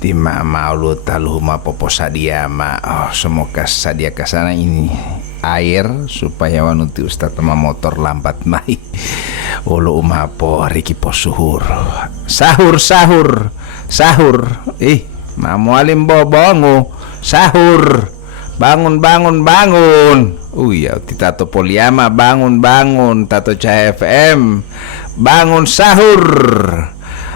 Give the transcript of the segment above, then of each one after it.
Di mau talu popo sadia semoga sadia kesana ini air supaya wanuti Ustaz sama motor lambat mai. Ulu po riki po sahur. Mamu alim bangun sahur. Bangun. Iya, Tato Poliama bangun. Tato Cahaya FM bangun sahur.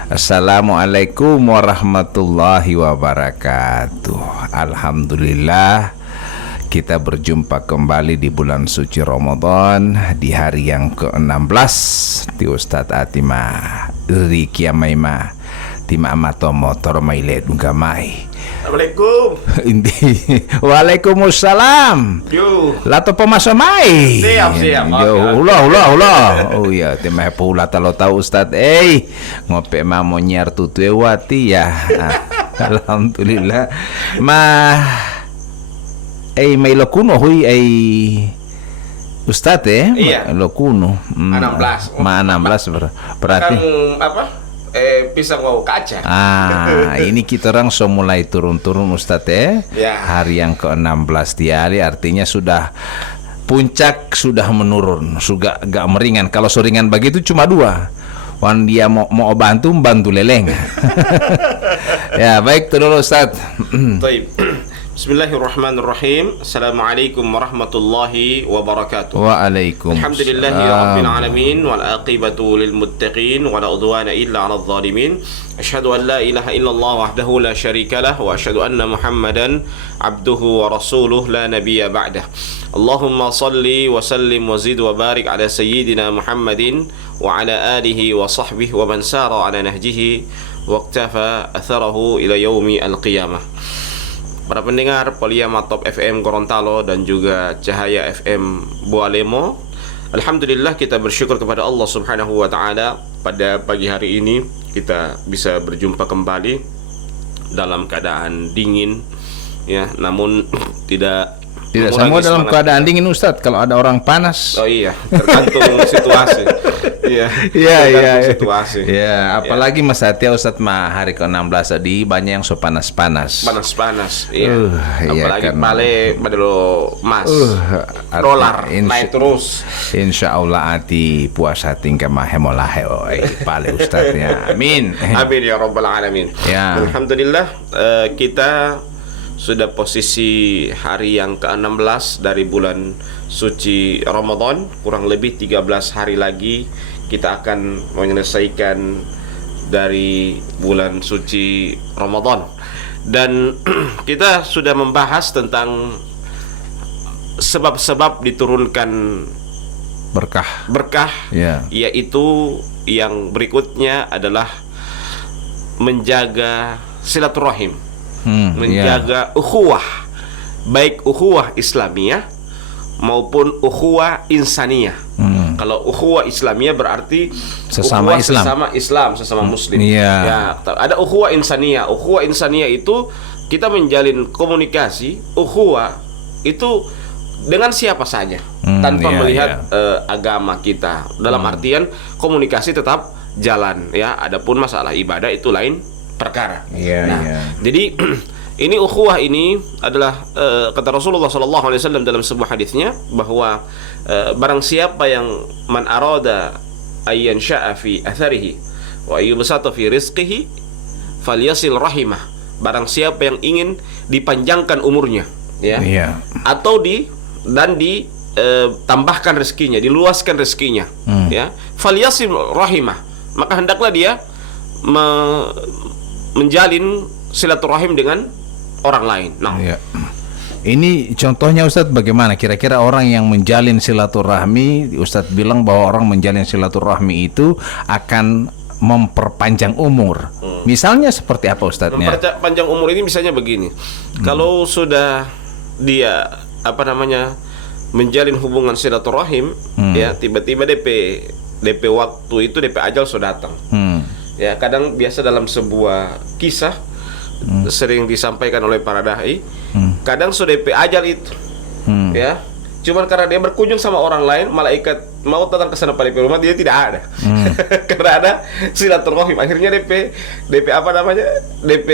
Assalamualaikum warahmatullahi wabarakatuh. Alhamdulillah kita berjumpa kembali di bulan suci Ramadan di hari yang ke-16 di Ustadz Atimah Riki Amaima Tima Amatomo Toromaile Dungamai. Assalamualaikum. Waalaikumsalam. Yo. Lato pemasamai. Siap. Yo, ulah. Oh iya, tema pula talo tahu Ustaz. Ngope mamo nyiar tutu wati ya. Alhamdulillah. May lokuno hui Ustaz Iya. Lokuno. 16. 16 berarti. Kan apa? Pisang mau kaca. Ini kita orang mulai turun-turun Ustadz ya. Hari yang ke-16 di hari artinya sudah puncak sudah menurun, sudah gak meringan. Kalau seringan begitu cuma 2. Wan dia mau bantu leleng. Ya baik dulu Ustadz. Baik. Bismillahirrahmanirrahim. Assalamualaikum warahmatullahi wabarakatuh. Waalaikumsalam. Alhamdulillahi rabbil alamin wal aqibatu lil muttaqin wa la udwana illa 'alal zalimin. Asyhadu an la ilaha illallah wahdahu la syarikalah wa asyhadu anna Muhammadan abduhu wa rasuluh la nabiyya ba'dah. Allahumma salli wa sallim wa zid wa barik ala sayyidina Muhammadin wa ala alihi wa sahbihi wa man sara ala nahjihi wa iktafa atharahu ila yaumi al-qiyamah. Para pendengar Poliama Top FM Gorontalo dan juga Cahaya FM Bualemo, alhamdulillah kita bersyukur kepada Allah Subhanahu wa taala pada pagi hari ini kita bisa berjumpa kembali dalam keadaan dingin ya, namun tidak semua dalam keadaan dingin Ustadz. Kalau ada orang panas. Oh iya, tergantung situasi. Iya. Situasi. Ya, apalagi Mas Satya Ustadz hari ke-16 tadi banyak yang so panas-panas. Panas. Iya. Apalagi kan. pada lo Mas. Dolar naik terus. Insya Allah ati puasa tinggal mahemolahe pale Ustadznya. Amin. Amin ya rabbal alamin. Ya. Alhamdulillah kita sudah posisi hari yang ke-16 dari bulan suci Ramadan. Kurang lebih 13 hari lagi kita akan menyelesaikan dari bulan suci Ramadan. Dan kita sudah membahas tentang sebab-sebab diturunkan berkah ya. Yaitu yang berikutnya adalah menjaga silaturahim, menjaga ukhuwah, baik ukhuwah Islamiyah maupun ukhuwah insaniyah. Kalau ukhuwah Islamiyah berarti sesama Islam, sesama Muslim. Ya, ada ukhuwah insaniyah. Ukhuwah insaniyah itu kita menjalin komunikasi ukhuwah itu dengan siapa saja tanpa melihat agama kita. Dalam artian komunikasi tetap jalan ya. Adapun masalah ibadah itu lain perkara. Jadi ini ukhuwah ini adalah kata Rasulullah SAW dalam sebuah hadisnya bahwa barang siapa yang man arada ayyan sya'a fi atharihi wa yubsata fi rizqihi falyasil rahimah. Barang siapa yang ingin dipanjangkan umurnya ya, atau ditambahkan rezekinya, diluaskan rezekinya ya, falyasil rahimah, maka hendaklah dia menjalin silaturahim dengan orang lain. Ini contohnya Ustadz bagaimana kira-kira orang yang menjalin silaturahmi? Ustadz bilang bahwa orang menjalin silaturahmi itu akan memperpanjang umur. Misalnya seperti apa Ustadznya? Memperpanjang umur ini misalnya begini. Kalau sudah dia menjalin hubungan silaturahim ya, tiba-tiba DP waktu itu DP ajal sudah datang. Ya, kadang biasa dalam sebuah kisah sering disampaikan oleh para dai, kadang sudah DP ajal itu ya Cuman karena dia berkunjung sama orang lain, malaikat mau datang ke sana pada rumah dia tidak ada. Karena ada silaturahim. Akhirnya DP apa namanya? DP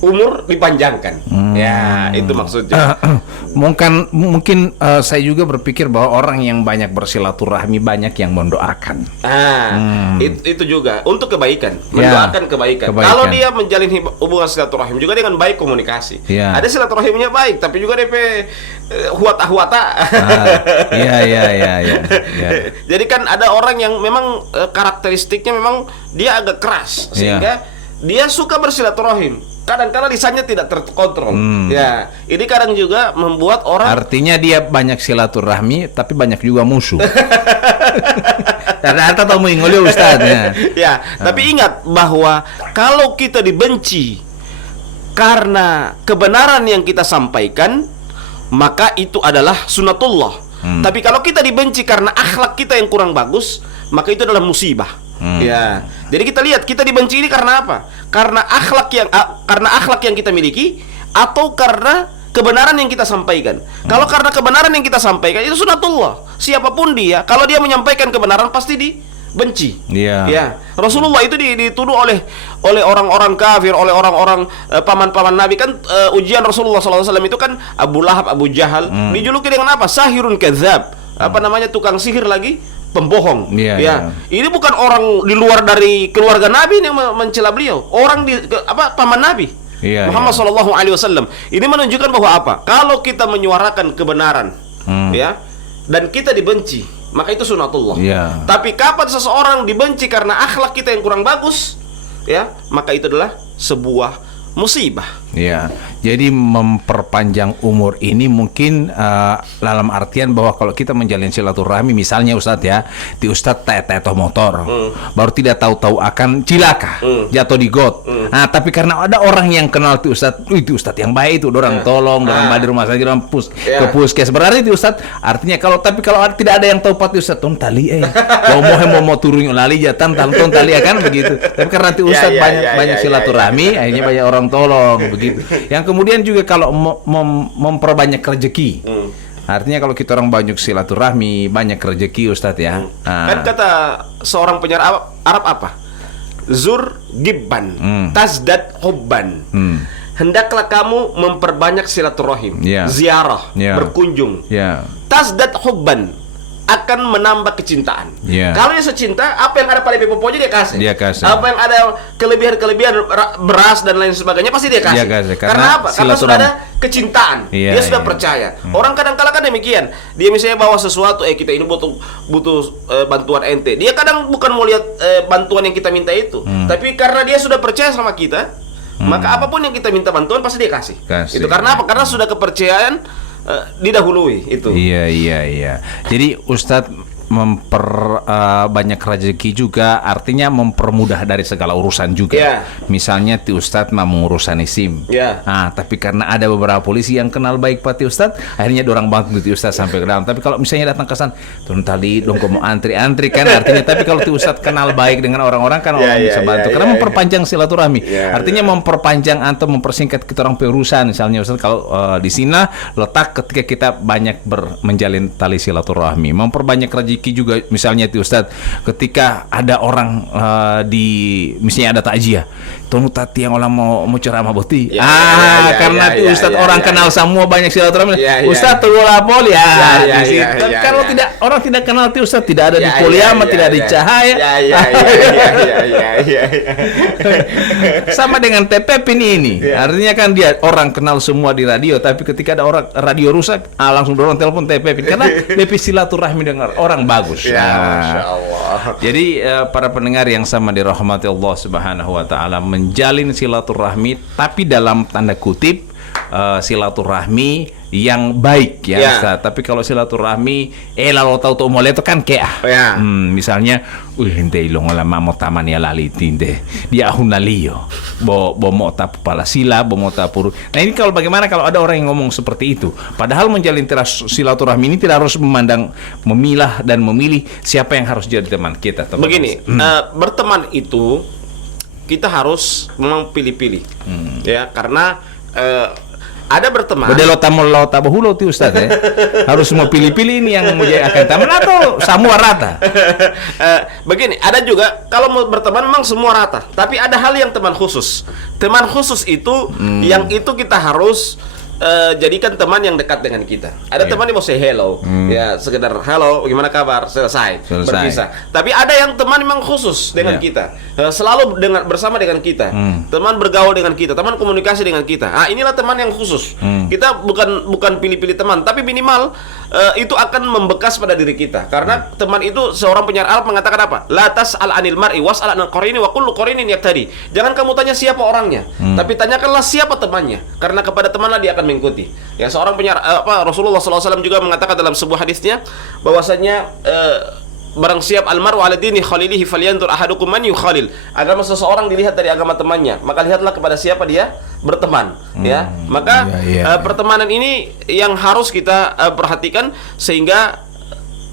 umur dipanjangkan. Ya, itu maksudnya. Mungkin saya juga berpikir bahwa orang yang banyak bersilaturahmi banyak yang mendoakan. Itu juga untuk kebaikan, mendoakan kebaikan. Kalau dia menjalin hubungan silaturahim juga dengan baik komunikasi. Ada silaturahimnya baik, tapi juga DP huata-huata. Iya. Jadi kan ada orang yang memang karakteristiknya memang dia agak keras sehingga dia suka bersilaturahim. Kadang-kadang lisannya tidak terkontrol. Ya, ini kadang juga membuat orang. Artinya dia banyak silaturahmi, tapi banyak juga musuh. Karena atau mau ngoleh ustadznya. Tapi ingat bahwa kalau kita dibenci karena kebenaran yang kita sampaikan, maka itu adalah sunatullah. Tapi kalau kita dibenci karena akhlak kita yang kurang bagus, maka itu adalah musibah. Ya, jadi kita lihat kita dibenci ini karena apa? Karena akhlak yang kita miliki atau karena kebenaran yang kita sampaikan. Kalau karena kebenaran yang kita sampaikan itu sunatullah. Siapapun dia, kalau dia menyampaikan kebenaran pasti dibenci. Ya, Rasulullah itu dituduh oleh orang-orang kafir, oleh orang-orang paman-paman Nabi kan. Ujian Rasulullah SAW itu kan Abu Lahab, Abu Jahal dijuluki dengan apa? Sahirun kadzab. Apa namanya, tukang sihir lagi pembohong. Ini bukan orang di luar dari keluarga Nabi yang mencela beliau, orang paman Nabi Muhammad sallallahu alaihi wasallam. Ini menunjukkan bahwa apa? Kalau kita menyuarakan kebenaran, dan kita dibenci, maka itu sunatullah. Tapi kapan seseorang dibenci karena akhlak kita yang kurang bagus, maka itu adalah sebuah musibah. Jadi memperpanjang umur ini mungkin dalam artian bahwa kalau kita menjalin silaturahmi, misalnya Ustadz di Ustadz teto motor, baru tidak tahu-tahu akan cilaka, jatuh di got. Tapi karena ada orang yang kenal di Ustadz, itu Ustadz yang baik itu, orang tolong, orang di rumah sakit, orang ke puskes. Berarti di Ustadz artinya tapi kalau tidak ada yang tahu pati Ustadz, tong tali mau turun lali jatan tong tali kan begitu. Tapi karena di Ustadz banyak silaturahmi, akhirnya banyak orang tolong begitu. Yang kemudian juga kalau memperbanyak rezeki, artinya kalau kita orang banyak silaturahmi, banyak rezeki Ustadz Kan kata seorang penyair Arab apa? Zur gibban, tazdad hubban. Hendaklah kamu memperbanyak silaturahim, ziarah, berkunjung. Tazdad hubban, akan menambah kecintaan. Kalau dia secinta, apa yang ada pada Poponya dia kasih. Apa yang ada kelebihan beras dan lain sebagainya pasti dia kasih. Karena apa? Karena sudah ada kecintaan. Dia sudah percaya. Orang kadang-kala kan demikian. Dia misalnya bawa sesuatu, kita ini butuh bantuan ente. Dia kadang bukan mau lihat bantuan yang kita minta itu, tapi karena dia sudah percaya sama kita, maka apapun yang kita minta bantuan pasti dia kasih. Itu karena apa? Karena sudah kepercayaan didahului itu. Iya. Jadi Ustadz memperbanyak rezeki juga artinya mempermudah dari segala urusan juga. Misalnya ti Ustadz mau urusan SIM. Tapi karena ada beberapa polisi yang kenal baik Pak Ustadz, akhirnya dorang bantu ti Ustadz sampai ke dalam. Tapi kalau misalnya datang ke sana, turun tali dong mau antri kan artinya. Tapi kalau ti Ustadz kenal baik dengan orang-orang kan orang bisa bantu. Karena memperpanjang silaturahmi. Artinya memperpanjang atau mempersingkat kita orang perusahaan. Misalnya Ustadz kalau di sini letak ketika kita banyak menjalin tali silaturahmi, memperbanyak rezeki juga. Misalnya itu Ustadz, ketika ada orang misalnya ada takziah, tonu tati yang orang mau ceramah boti, karena itu Ustadz orang kenal semua banyak silaturahmi. Ustadz tunggu lapor kalau tidak orang tidak kenal itu Ustadz, tidak ada di Poliama, tidak ada di Cahaya. Sama dengan TPP ini. Artinya kan dia orang kenal semua di radio, tapi ketika ada orang radio rusak, langsung dorong telepon TPP karena lebih silaturahmi dengan orang bagus. Masya Allah. Jadi para pendengar yang sama dirahmati Allah Subhanahu wa taala, menjalin silaturahmi tapi dalam tanda kutip silaturahmi yang baik Ustaz. Tapi kalau silaturahmi lalu tahu mulai itu kan kayak misalnya hinte ilong lama mau taman ya lali tinte dia hunalio bo mau tapu pala sila bo mau tapur. Nah ini kalau bagaimana kalau ada orang yang ngomong seperti itu, padahal menjalin silaturahmi ini tidak harus memilah dan memilih siapa yang harus jadi teman kita. Begini, berteman itu kita harus memang pilih-pilih karena Ada berteman. Bedelo tamol lau tabahulo ti Ustaz ya. Harus mau pilih-pilih ini yang mau jadi akan teman atau semua rata. Begini, ada juga kalau mau berteman memang semua rata, tapi ada hal yang teman khusus. Teman khusus itu yang itu kita harus jadikan teman yang dekat dengan kita. Ada teman yang mau say hello, ya sekedar halo, gimana kabar, selesai. Berpisah. Tapi ada yang teman memang khusus dengan kita, selalu bersama dengan kita, teman bergaul dengan kita, teman komunikasi dengan kita. Ah, inilah teman yang khusus. Kita bukan pilih-pilih teman, tapi minimal itu akan membekas pada diri kita. Karena teman itu, seorang penyair Arab mengatakan apa? La tas'al anil mar'i was'al anil qarini wa kullu qarinin yaktadi. Jangan kamu tanya siapa orangnya, tapi tanyakanlah siapa temannya. Karena kepada temanlah dia akan mengikuti. Ya, seorang penyair Rasulullah SAW juga mengatakan dalam sebuah hadisnya bahwasanya barang siap almaru ala dini khalilihi falyantur ahadukum man yukhalil. Agama seseorang dilihat dari agama temannya, maka lihatlah kepada siapa dia berteman. Ya, maka pertemanan ini yang harus kita perhatikan sehingga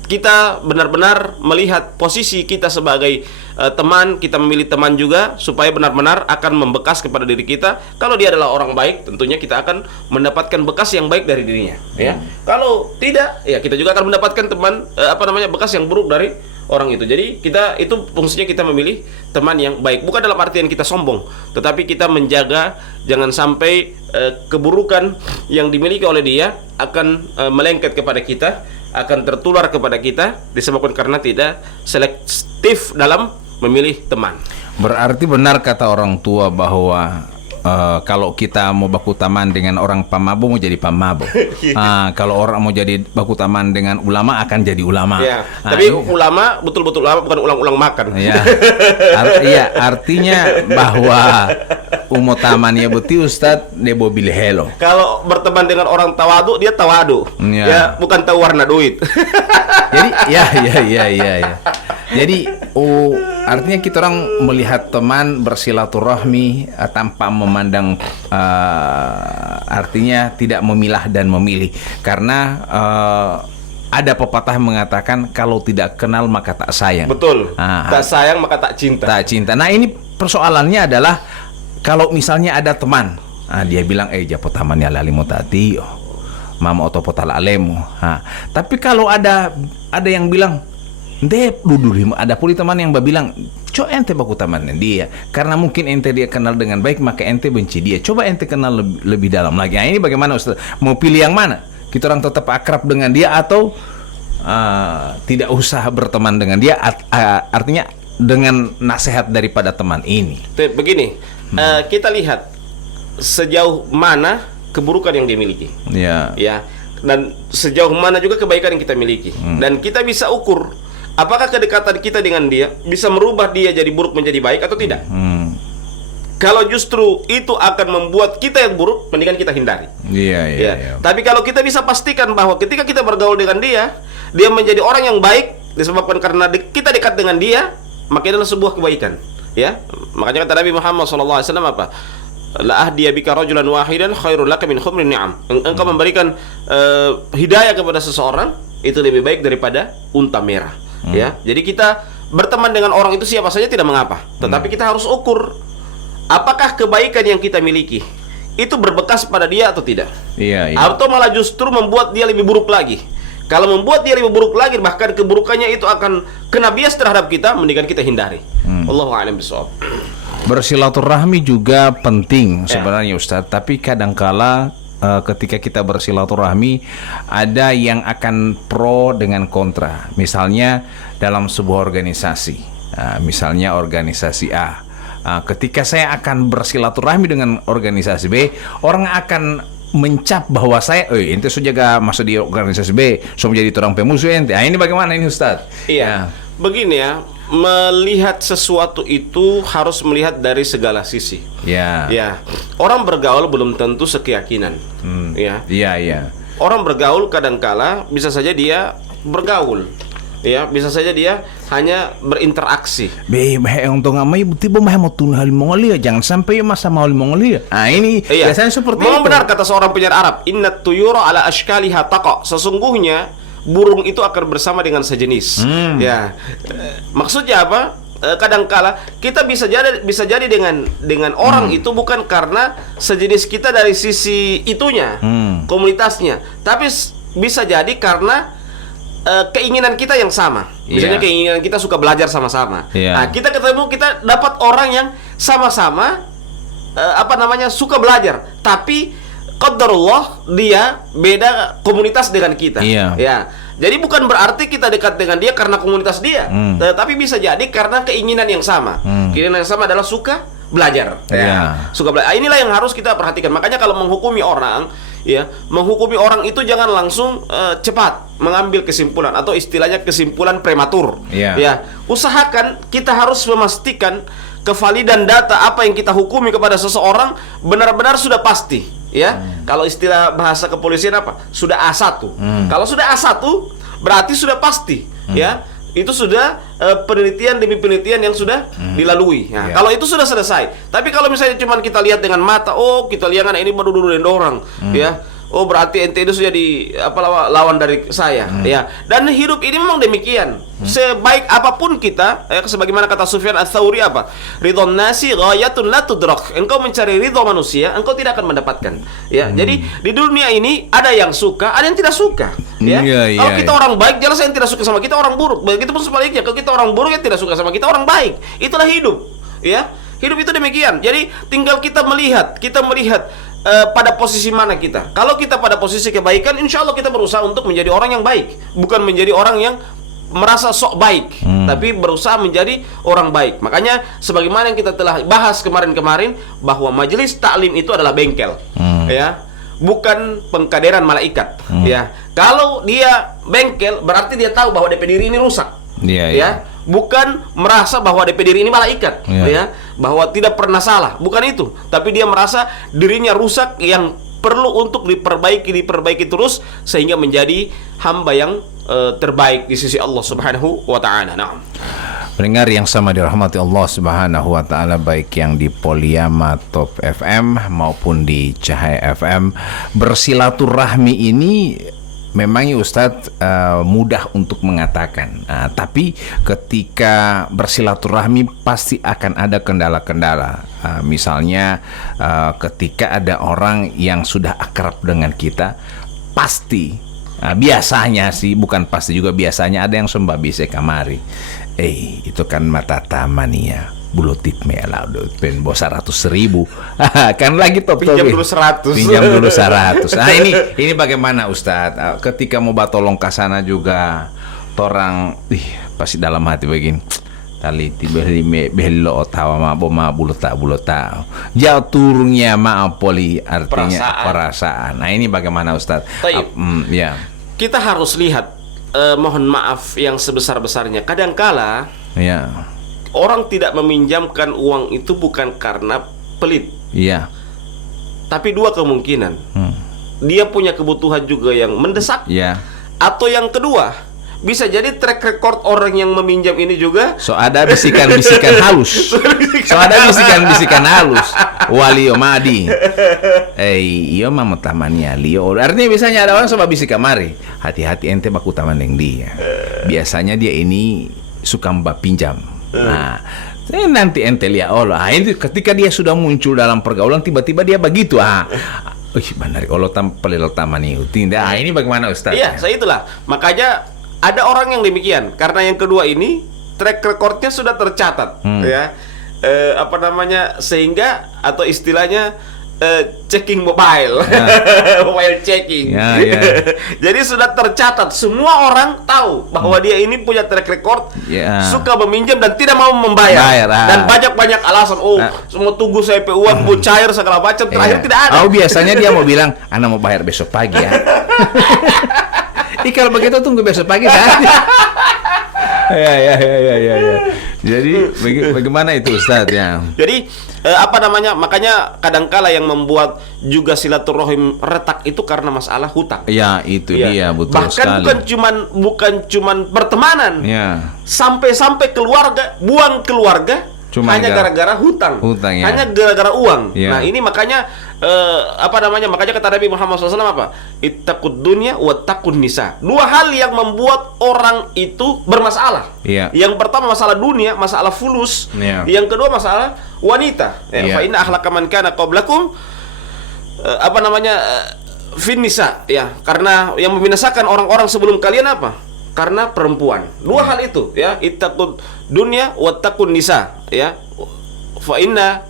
kita benar-benar melihat posisi kita sebagai teman. Kita memilih teman juga supaya benar-benar akan membekas kepada diri kita. Kalau dia adalah orang baik, tentunya kita akan mendapatkan bekas yang baik dari dirinya, ya. Kalau tidak, ya kita juga akan mendapatkan teman bekas yang buruk dari orang itu. Jadi itu fungsinya kita memilih teman yang baik, bukan dalam artian kita sombong, tetapi kita menjaga jangan sampai keburukan yang dimiliki oleh dia akan melengket kepada kita, akan tertular kepada kita disebabkan karena tidak selektif dalam memilih teman. Berarti benar kata orang tua bahwa kalau kita mau baku taman dengan orang pamabo mau jadi pamabo. Kalau orang mau jadi baku taman dengan ulama akan jadi ulama. Ya, tapi ulama betul-betul ulama, bukan ulang-ulang makan. Ya. Artinya bahwa umo tamannya beti Ustadz debo bilih helo. Kalau berteman dengan orang tawadu, dia tawadu. Ya, bukan tahu warna duit. Jadi ya. Jadi artinya kita orang melihat teman bersilaturahmi tanpa memandang artinya tidak memilah dan memilih, karena ada pepatah mengatakan kalau tidak kenal maka tak sayang. Betul. Tak sayang maka tak cinta. Tak cinta. Nah, ini persoalannya adalah kalau misalnya ada teman, dia bilang japo tamannya lalimo tati, mama oto potala alemu. Tapi kalau ada yang bilang dulu ada pula teman yang bilang, coba ente baku tamannya dia, karena mungkin ente dia kenal dengan baik maka ente benci dia. Coba ente kenal lebih dalam lagi. Nah, ini bagaimana Ustaz? Mau pilih yang mana? Kita orang tetap akrab dengan dia atau tidak usah berteman dengan dia? Artinya dengan nasihat daripada teman ini. Begini, kita lihat sejauh mana keburukan yang dia miliki. Ya. Dan sejauh mana juga kebaikan yang kita miliki. Dan kita bisa ukur apakah kedekatan kita dengan dia bisa merubah dia jadi buruk menjadi baik atau tidak. Kalau justru itu akan membuat kita yang buruk, mendingan kita hindari. Iya. Tapi kalau kita bisa pastikan bahwa ketika kita bergaul dengan dia menjadi orang yang baik disebabkan karena kita dekat dengan dia, maka adalah sebuah kebaikan. Ya, makanya kata Nabi Muhammad SAW apa? La ahdiya bika rajulan wahidan khairul laka min khumrin ni'am. Engkau memberikan hidayah kepada seseorang itu lebih baik daripada unta merah. Ya, jadi kita berteman dengan orang itu siapa saja tidak mengapa, tetapi kita harus ukur apakah kebaikan yang kita miliki itu berbekas pada dia atau tidak. Atau malah justru membuat dia lebih buruk lagi. Kalau membuat dia lebih buruk lagi, bahkan keburukannya itu akan kena bias terhadap kita, mendingan kita hindari. Wallahu a'lam bishawab. Bersilaturahmi juga penting sebenarnya Ustadz, tapi kadangkala ketika kita bersilaturahmi ada yang akan pro dengan kontra. Misalnya dalam sebuah organisasi, misalnya organisasi A, ketika saya akan bersilaturahmi dengan organisasi B, orang akan mencap bahwa saya, ente sudah jaga masuk di organisasi B, so menjadi orang pemusuh ente. Ini bagaimana ini Ustadz? Iya, begini ya. Melihat sesuatu itu harus melihat dari segala sisi. Ya. Orang bergaul belum tentu sekeyakinan. Iya. Orang bergaul kadangkala bisa saja dia bergaul. Ya, bisa saja dia hanya berinteraksi. Untuk ngamai tiba mau tunal Mongolia, jangan sampai masa mau Mongolia. Ini biasanya seperti memang itu. Benar kata seorang penyair Arab, innat tuyura ala ashkaliha taqa. Sesungguhnya burung itu akan bersama dengan sejenis. Ya, maksudnya apa? kadangkala kita bisa jadi dengan orang itu bukan karena sejenis kita dari sisi itunya, komunitasnya, tapi bisa jadi karena keinginan kita yang sama. Misalnya keinginan kita suka belajar sama-sama. Nah, kita ketemu, kita dapat orang yang sama-sama suka belajar, tapi qadarullah dia beda komunitas dengan kita. Ya. Jadi bukan berarti kita dekat dengan dia karena komunitas dia, tetapi bisa jadi karena keinginan yang sama. Keinginan yang sama adalah suka belajar. Suka belajar. Inilah yang harus kita perhatikan. Makanya kalau menghukumi orang, menghukumi orang itu jangan langsung cepat mengambil kesimpulan atau istilahnya kesimpulan prematur. Usahakan kita harus memastikan kevalidan data apa yang kita hukumi kepada seseorang benar-benar sudah pasti. Kalau istilah bahasa kepolisian apa? Sudah A1. Kalau sudah A1 berarti sudah pasti. Itu sudah penelitian demi penelitian yang sudah dilalui. Kalau itu sudah selesai. Tapi kalau misalnya cuma kita lihat dengan mata, kita lihat ini baru dulu orang, berarti ente itu sudah lawan dari saya. Dan hidup ini memang demikian. Sebaik apapun kita, sebagaimana kata Sufyan Ats-Tsauri apa? Ridhon nasi ghayatun la tudrak. Engkau mencari ridho manusia, engkau tidak akan mendapatkan. Jadi di dunia ini ada yang suka, ada yang tidak suka. Kalau kita orang baik, jelas yang tidak suka sama kita orang buruk. Begitupun sebaliknya, kalau kita orang buruk yang tidak suka sama kita orang baik. Itulah hidup. Hidup itu demikian. Jadi tinggal kita melihat pada posisi mana kita. Kalau kita pada posisi kebaikan, insya Allah kita berusaha untuk menjadi orang yang baik, bukan menjadi orang yang merasa sok baik, tapi berusaha menjadi orang baik. Makanya sebagaimana yang kita telah bahas kemarin-kemarin, bahwa majelis taklim itu adalah bengkel, bukan pengkaderan malaikat. Kalau dia bengkel, berarti dia tahu bahwa DP diri ini rusak. Bukan merasa bahwa DP diri ini malaikat, bahwa tidak pernah salah, bukan itu. Tapi dia merasa dirinya rusak yang perlu untuk diperbaiki terus sehingga menjadi hamba yang terbaik di sisi Allah Subhanahu wa taala. Nah, pendengar yang sama dirahmati Allah Subhanahu wa taala, baik yang di Poliama Top FM maupun di Cahaya FM, bersilaturahmi ini memang Ustadz mudah untuk mengatakan, tapi ketika bersilaturahmi pasti akan ada kendala-kendala. Misalnya ketika ada orang yang sudah akrab dengan kita, pasti biasanya sih, bukan pasti juga, biasanya ada yang sembah bisa kamari. Itu kan mata tamania bulu tip mela pen bos 100.000 kan lagi top pinjam dulu 100. Nah ini bagaimana Ustadz ketika mau batolong ke sana juga orang pasti dalam hati begini tali bello tawa ma bulu tak jauh turunnya maaf poli artinya perasaan. Nah ini bagaimana Ustadz? Kita harus lihat mohon maaf yang sebesar-besarnya. Kadangkala orang tidak meminjamkan uang itu bukan karena pelit. Tapi dua kemungkinan. Dia punya kebutuhan juga yang mendesak. Atau yang kedua, bisa jadi track record orang yang meminjam ini juga ada bisikan-bisikan halus. Ada bisikan-bisikan halus. Walio madi. Iyo mama tamania Leo. Artinya biasanya ada orang coba bisik kamari. Hati-hati ente baku taman yang dia. Biasanya dia ini suka mbak pinjam. Nah, nanti ente lihat ini ketika dia sudah muncul dalam pergaulan tiba-tiba dia begitu. Benar Allah pelil tamani tindak. Ini bagaimana Ustaz? Saya itulah. Makanya ada orang yang demikian karena yang kedua ini track recordnya sudah tercatat, sehingga atau istilahnya checking mobile, mobile checking. Jadi sudah tercatat, semua orang tahu bahwa dia ini punya track record, suka meminjam dan tidak mau membayar, dan banyak alasan. Semua tunggu saya uang mau cair segala macam, terakhir tidak ada. Biasanya dia mau bilang, "Ana mau bayar besok pagi ya." Kalau begitu tunggu besok pagi saja. Jadi bagaimana itu Ustadz ya? Jadi makanya kadangkala yang membuat juga silaturahim retak itu karena masalah hutang. Itu dia betul sekali. Bukan cuman pertemanan. Sampai keluarga, buang keluarga hanya gara-gara hutang ya. Hanya gara-gara uang. Ya. Nah, ini makanya makanya kata Nabi Muhammad SAW apa? Ittaqud dunya wattaqun nisa. Dua hal yang membuat orang itu bermasalah. Ya. Yang pertama masalah dunia, masalah fulus. Ya. Yang kedua masalah wanita. Fa inna akhlaqa man kana qablakum fin nisa, ya, karena yang membinasakan orang-orang sebelum kalian apa? Karena perempuan. Dua hal itu, ya, ittaqud dunya wattaqun nisa, ya. Fa inna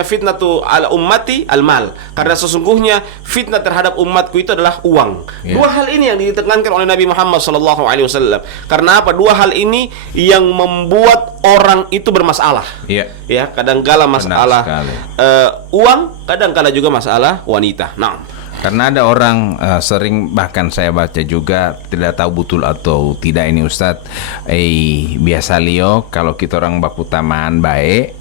fitnatu ala ummati al-mal. Karena sesungguhnya fitnah terhadap umatku itu adalah uang. Dua hal ini yang ditekankan oleh Nabi Muhammad SAW. Karena apa? Dua hal ini yang membuat orang itu bermasalah. Ya, kadangkala masalah uang, kadangkala juga masalah wanita. Nah, karena ada orang sering, bahkan saya baca juga, tidak tahu betul atau tidak ini Ustadz, biasa Leo kalau kita orang baku taman baik,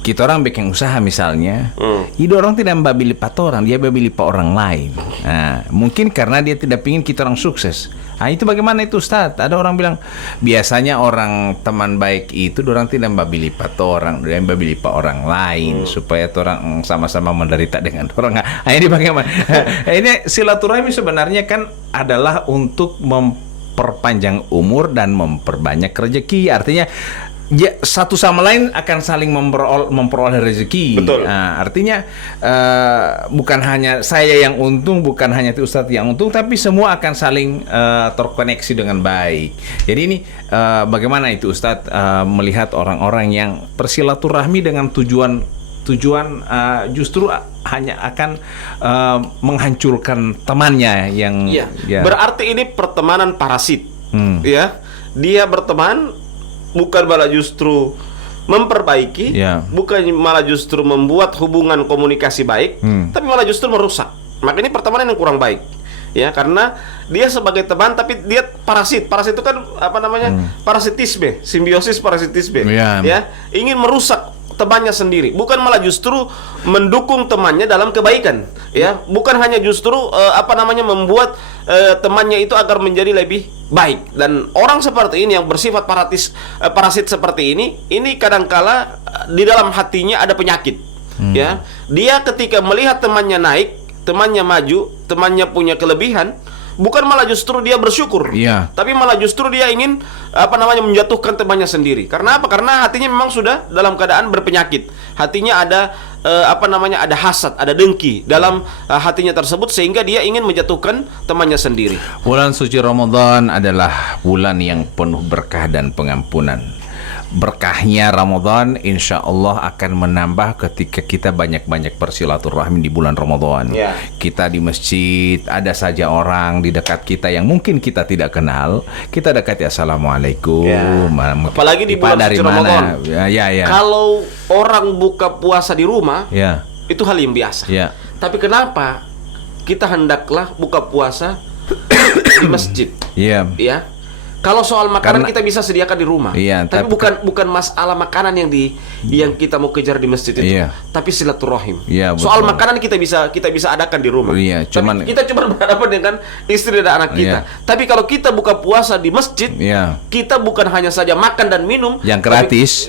kita orang bikin usaha misalnya, itu orang tidak membabili lipat orang, dia babili lipat orang lain. Nah, mungkin karena dia tidak ingin kita orang sukses. Nah, itu bagaimana itu Ustadz? Ada orang bilang biasanya orang teman baik itu orang tidak membabili lipat orang, dia membabili lipat orang lain supaya orang sama-sama menderita dengan orang. Nah, ini bagaimana? Ini silaturahmi sebenarnya kan adalah untuk memperpanjang umur dan memperbanyak rezeki. Artinya ya, satu sama lain akan saling memperoleh rezeki. Betul. Nah, artinya bukan hanya saya yang untung, bukan hanya itu Ustadz yang untung, tapi semua akan saling terkoneksi dengan baik. Jadi ini bagaimana itu Ustadz melihat orang-orang yang bersilaturahmi dengan tujuan justru hanya akan menghancurkan temannya yang ya. Berarti ini pertemanan parasit. Ya, dia berteman bukan malah justru memperbaiki, bukan malah justru membuat hubungan komunikasi baik, tapi malah justru merusak. Maka ini pertemanan yang kurang baik, ya, karena dia sebagai teman tapi dia parasit. Parasit itu kan parasitisme, simbiosis parasitisme, ya, ingin merusak temannya sendiri, bukan malah justru mendukung temannya dalam kebaikan, ya, bukan hanya justru membuat temannya itu agar menjadi lebih baik. Dan orang seperti ini yang bersifat parasit seperti ini kadangkala di dalam hatinya ada penyakit, ya. Dia ketika melihat temannya naik, temannya maju, temannya punya kelebihan, bukan malah justru dia bersyukur, tapi malah justru dia ingin menjatuhkan temannya sendiri. Karena apa? Karena hatinya memang sudah dalam keadaan berpenyakit. Hatinya ada ada hasad, ada dengki dalam hatinya tersebut, sehingga dia ingin menjatuhkan temannya sendiri. Bulan suci Ramadan adalah bulan yang penuh berkah dan pengampunan. Berkahnya Ramadan insya Allah akan menambah ketika kita banyak-banyak bersilaturahmi di bulan Ramadan. Kita di masjid, ada saja orang di dekat kita yang mungkin kita tidak kenal, kita dekati, assalamualaikum. Apalagi di bulan suci Ramadan. Kalau orang buka puasa di rumah, itu hal yang biasa. Tapi kenapa kita hendaklah buka puasa di masjid? Ya. Kalau soal makanan kita bisa sediakan di rumah, tapi bukan masalah makanan yang kita mau kejar di masjid itu, tapi silaturahim. Soal makanan kita bisa adakan di rumah. Tapi kita cuma berhadapan dengan istri dan anak kita. Tapi kalau kita buka puasa di masjid, kita bukan hanya saja makan dan minum yang gratis,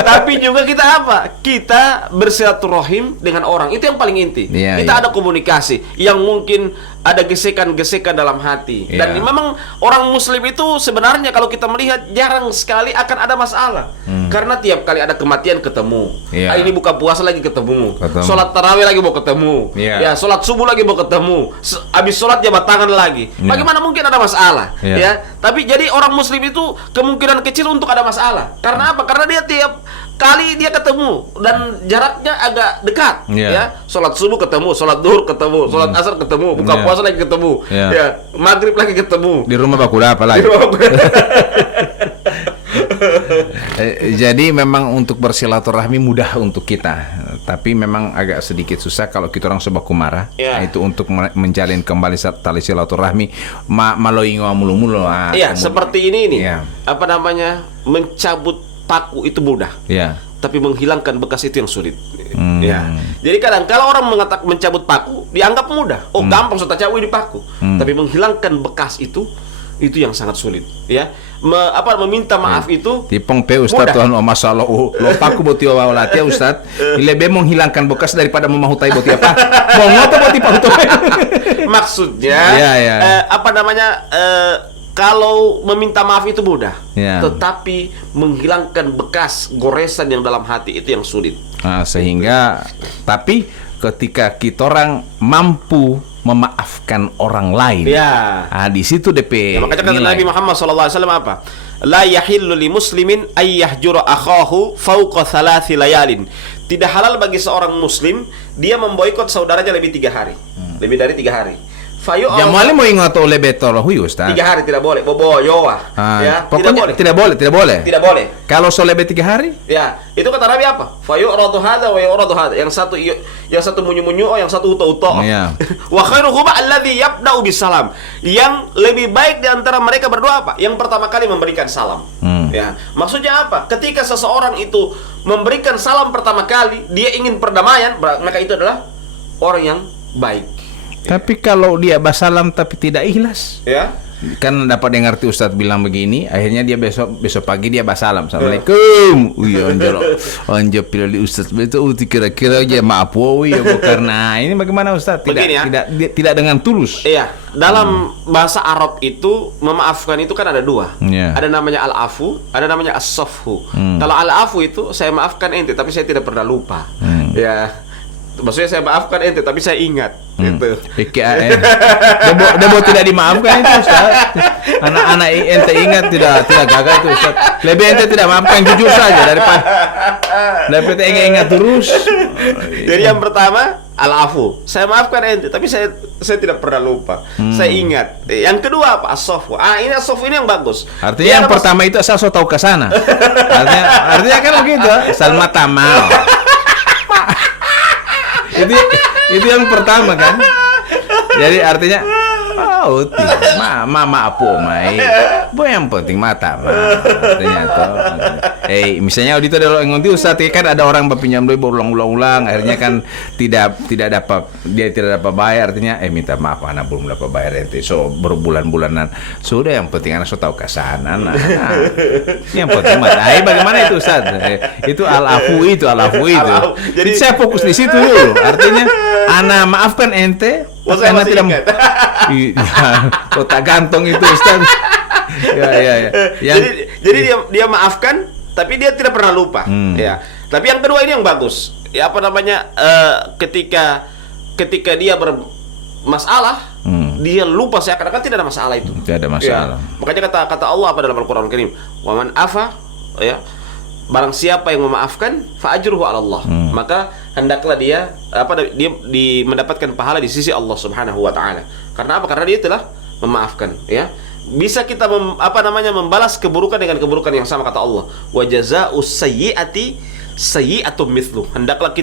tapi juga kita apa? Kita bersilaturahim dengan orang. Itu yang paling inti. Kita ada komunikasi yang mungkin ada gesekan-gesekan dalam hati. Dan memang orang muslim itu sebenarnya kalau kita melihat jarang sekali akan ada masalah. Karena tiap kali ada kematian ketemu. Ini buka puasa lagi ketemu. Sholat tarawih lagi mau ketemu. Ya, sholat subuh lagi mau ketemu. Habis sholat jabat tangan lagi. Bagaimana mungkin ada masalah? Ya, tapi jadi orang muslim itu kemungkinan kecil untuk ada masalah. Karena apa? Karena dia tiap kali dia ketemu dan jaraknya agak dekat, ya. Sholat subuh ketemu, sholat duhur ketemu, sholat asar ketemu, buka puasa lagi ketemu, ya. Maghrib lagi ketemu. Di rumah bakuda apa lagi? Jadi memang untuk bersilaturahmi mudah untuk kita, tapi memang agak sedikit susah kalau kita orang sebaku marah. Itu untuk menjalin kembali tali silaturahmi maloingo mulu-mulu. Seperti ini nih. Mencabut paku itu mudah, tapi menghilangkan bekas itu yang sulit. Jadi kadang kalau orang mencabut paku dianggap mudah, gampang sudah cabut di paku, tapi menghilangkan bekas itu itu yang sangat sulit, ya. Meminta maaf itu tipong pe Ustaz mudah. Tuhan masalah lopaku boti awalati Ustaz lebih menghilangkan bekas daripada memahutai boti apa mau ngopo boti pahutai Maksudnya Ya. kalau meminta maaf itu mudah, Ya. tetapi menghilangkan bekas goresan yang dalam hati itu yang sulit. Nah, sehingga tapi ketika kita orang mampu memaafkan orang lain, Ya. di situ DP Ya, makanya kata nilai. Nabi Muhammad SAW apa? La yahillu li muslimin ay yahjura akhahu fawqa thalathi layalin. Tidak halal bagi seorang muslim dia memboikot saudaranya lebih 3 hari. Lebih dari 3 hari. Yang malah mau ingat oleh betul hui Ustaz. 3 hari tidak boleh. Boboyoa. Ya, Pokoknya tidak boleh. Tidak boleh. Kalau so lebih 3 hari? Ya, itu kata Nabi apa? Fayu'radu hadza wa yu'radu hadza. Yang satu munyu-munyu, yang satu uto-uto. Iya. Wa khairuhuma alladzi yabda'u bisalam. Yang lebih baik di antara mereka berdua apa? Yang pertama kali memberikan salam. Ya, maksudnya apa? Ketika seseorang itu memberikan salam pertama kali, dia ingin perdamaian, maka itu adalah orang yang baik. Tapi kalau dia basalam tapi tidak ikhlas, Ya. kan dapat dengar tuh Ustadz bilang begini, akhirnya dia besok pagi dia basalam, assalamualaikum, anjir pilih Ustadz itu kira-kira aja maaf ya karena ini bagaimana Ustadz tidak dengan tulus. Iya, dalam bahasa Arab itu memaafkan itu kan ada 2. Yeah. Ada namanya al-afu, ada namanya as-safhu. Kalau al-afu itu saya maafkan ente tapi saya tidak pernah lupa. Ya. Maksudnya saya maafkan ente tapi saya ingat gitu. Debo tidak dimaafkan itu Ustaz. Anak-anak ente ingat tidak gagal itu Ustaz. Lebih ente tidak maafkan jujur saja daripada ingat terus. Jadi yang pertama al-afu. Saya maafkan ente tapi saya tidak pernah lupa. Saya ingat. Yang kedua apa? As-safu. Ini as-safu ini yang bagus. Artinya yang pertama itu asal so tahu ke sana. Artinya kan begitu, Salma tamal. itu yang pertama kan. Jadi artinya mama apu mai yang penting mata artinya toh. Misalnya audito ada ngonti Ustaz kan ada orang berpinjam duit berulang-ulang akhirnya kan tidak dapat bayar, artinya minta maaf anak belum dapat bayar ente so berbulan-bulanan sudah, yang penting anak so tahu kesana yang penting mata bagaimana itu Ustaz. Itu al-afu itu jadi saya fokus di situ dulu, artinya anak maafkan ente tapi anak tidak kotak gantong itu Ustaz. Ya. Jadi dia maafkan tapi dia tidak pernah lupa. Ya. Tapi yang kedua ini yang bagus. Ya ketika dia bermasalah, dia lupa seakan-akan tidak ada masalah itu. Tidak ada masalah. Ya. Makanya kata Allah apa dalam Al-Qur'an Al-Karim? Wa man afa, ya. Barang siapa yang memaafkan, fa ajruhu 'ala Allah. Maka hendaklah dia mendapatkan pahala di sisi Allah Subhanahu wa taala. Karena apa? Karena dia telah memaafkan, ya. Bisa kita membalas keburukan dengan keburukan yang sama, kata Allah. Wa jazaa'us sayyi'ati sayyi'atun mithlu. Hendaklah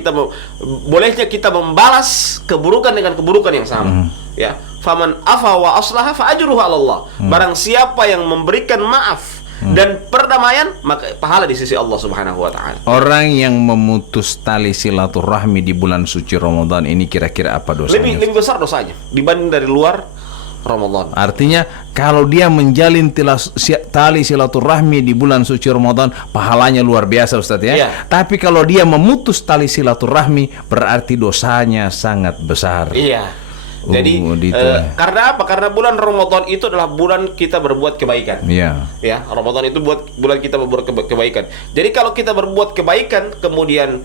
bolehnya kita membalas keburukan dengan keburukan yang sama. Ya. Faman afa wa aslaha fa ajruhu 'ala Allah. Barang siapa yang memberikan maaf dan perdamaian, maka pahala di sisi Allah Subhanahu wa taala. Orang yang memutus tali silaturahmi di bulan suci Ramadan ini kira-kira apa dosanya? Lebih besar dosanya dibanding dari luar Ramadan. Artinya kalau dia menjalin tali silaturahmi di bulan suci Ramadan, pahalanya luar biasa Ustaz ya. Iya. Tapi kalau dia memutus tali silaturahmi, berarti dosanya sangat besar. Iya. Jadi karena apa? Karena bulan Ramadan itu adalah bulan kita berbuat kebaikan. Iya. Ya, Ramadan itu bulan kita berbuat kebaikan. Jadi kalau kita berbuat kebaikan, kemudian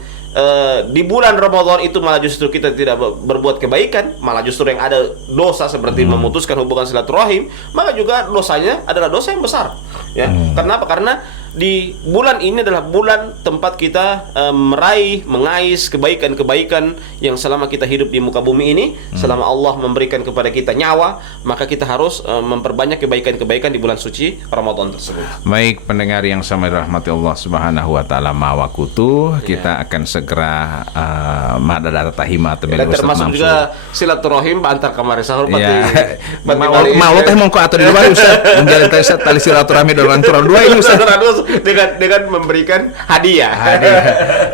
di bulan Ramadan itu malah justru kita tidak berbuat kebaikan, malah justru yang ada dosa seperti memutuskan hubungan silaturahim, maka juga dosanya adalah dosa yang besar. Ya. Kenapa? Karena di bulan ini adalah bulan tempat kita mengais kebaikan-kebaikan yang selama kita hidup di muka bumi ini, selama Allah memberikan kepada kita nyawa, maka kita harus memperbanyak kebaikan-kebaikan di bulan suci Ramadan tersebut. Baik pendengar yang sama rahmati Allah Subhanahu wa taala, mawakutu, kita akan segera madadata tahima termasuk juga silaturahim antar kamar sahur mau teh mongko atau di luar Ustaz menjalin tali silaturahmi dengan orang dua ini Ustaz. dengan memberikan hadiah.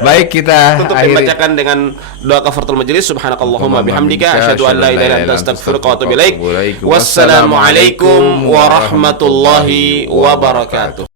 Baik, kita Tutup dibacakan dengan doa kafaratul majelis. Subhanakallahumma bihamdika asyhadu an la ilaha illa anta astaghfiruka wa atubu ilaik. Wassalamualaikum warahmatullahi wabarakatuh.